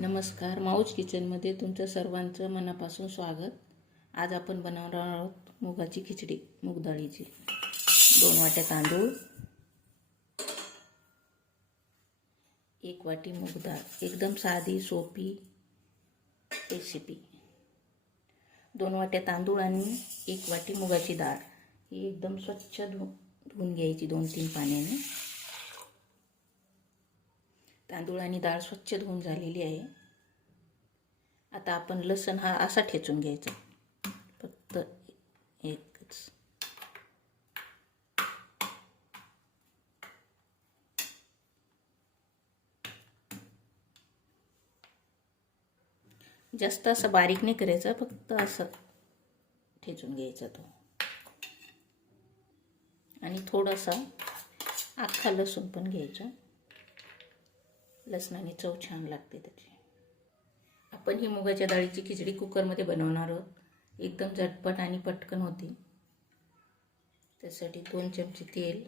नमस्कार माऊज किचनमध्ये तुमचं सर्वांचं मनापासून स्वागत. आज आपण बनवणार आहोत मुगाची खिचडी मुगडाळीची दोन वाट्या तांदूळ एक वाटी मूगडाळ एकदम साधी सोपी रेसिपी दोन वाट्या तांदूळ आणि एक वाटी मुगाची डाळ. ही एकदम स्वच्छ धु धुवून घ्यायची दोन तीन पाण्याने. तांदूळ आणि डाळ स्वच्छ धुवून झालेली आहे. आता आपण लसण हा असा ठेचून घ्यायचा. फक्त एकच. जास्त असं बारीक नाही करायचं फक्त असं ठेचून घ्यायचा तो. आणि थोडासा अख्खा लसूण पण घ्यायचा. लसणाने चव छान लागते त्याची. आपण ही मुगाच्या डाळीची खिचडी कुकरमध्ये बनवणार आहोत. एकदम झटपट आणि पटकन होती. त्यासाठी दोन चमचे तेल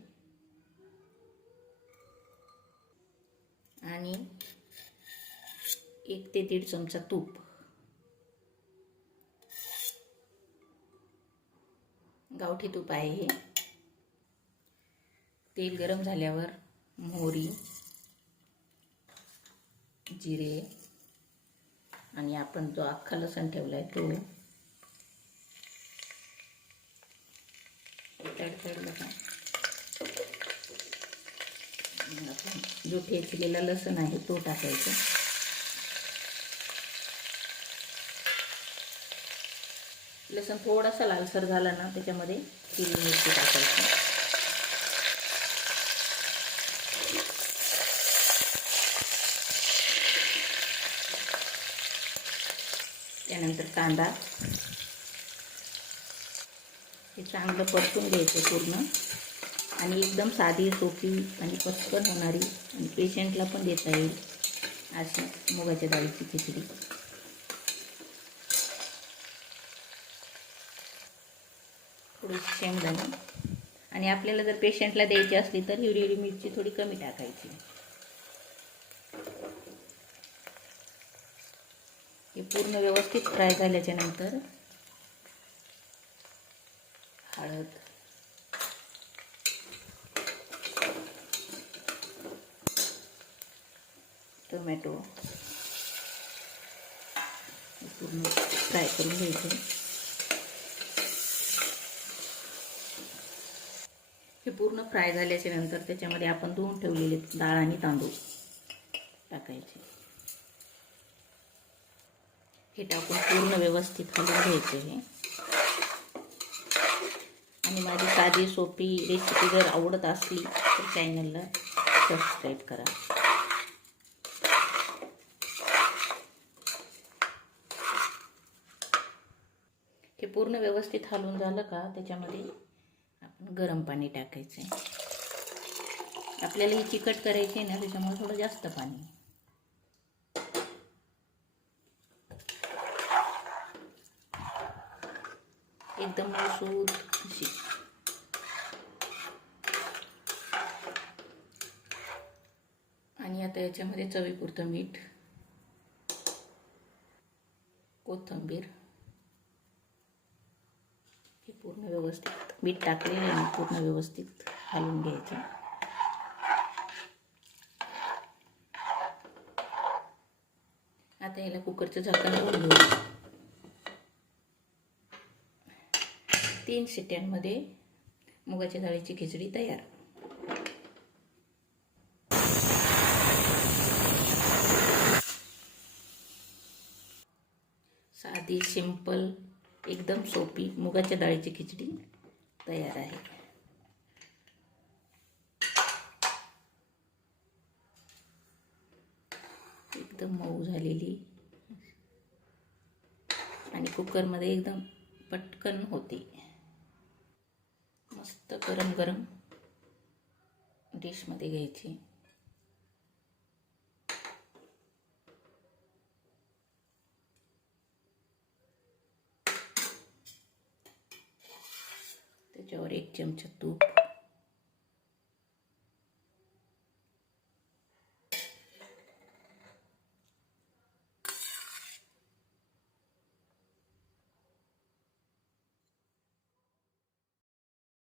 आणि एक ते दीड चमचा तूप. गावठी तूप आहे हे. तेल गरम झाल्यावर मोहरी जिरे. आणि आपण जो अख्खा लसण ठेवला आहे तो तडतडलं का आपण जो ठेचलेला लसण आहे तो टाकायचा. लसण थोडासा लालसर झाला ना त्याच्यामध्ये हिरवी मिरची टाकायची. त्यानंतर कांदा. हे चांगलं परतून घ्यायचं पूर्ण. आणि एकदम साधी सोपी आणि पटकन होणारी आणि पेशंटला पण देता येईल अशी मुगाच्या डाळीची खिचडी. थोडीशी शेंगदाणे. आणि आपल्याला जर पेशंटला द्यायची असली तर हिरवी हिरवी मिरची थोडी कमी टाकायची. पूर्ण व्यवस्थित फ्राय झाल्याच्यानंतर हळद. टोमॅटो. पूर्ण फ्राय करून घ्यायचं. हे पूर्ण फ्राय झाल्याच्यानंतर त्याच्यामध्ये आपण धुवून ठेवलेले डाळ आणि तांदूळ टाकायचे. हे टाकून पूर्ण व्यवस्थित हलवून घ्यायचं हे आणि माझी साधी सोपी रेसिपी जर आवडत असली तर चॅनलला सबस्क्राईब करा. हे पूर्ण व्यवस्थित हलवून झालं का त्याच्यामध्ये आपण गरम पाणी टाकायचं आहे आपल्याला ही चिकट करायची आहे ना त्याच्यामुळे थोडं जास्त पाणी. एकदम मसूद अशी. आणि आता याच्यामध्ये चवीपुरतं मीठ. कोथिंबीर. हे पूर्ण व्यवस्थित. मीठ टाकलेलं आणि पूर्ण व्यवस्थित हलवून घ्यायचं. आता याला कुकरचं झाकण लावून घेऊ. तीन शिट्ट्यांमध्ये मुगाच्या डाळीची खिचडी तयार. साधी सिंपल एकदम सोपी मुगाच्या डाळीची खिचडी तयार आहे. एकदम मऊ झालेली आणि कुकरमध्ये एकदम पटकन होते. मस्त गरम गरम डिशमध्ये घ्यायची. त्याच्यावर एक चमचा तूप.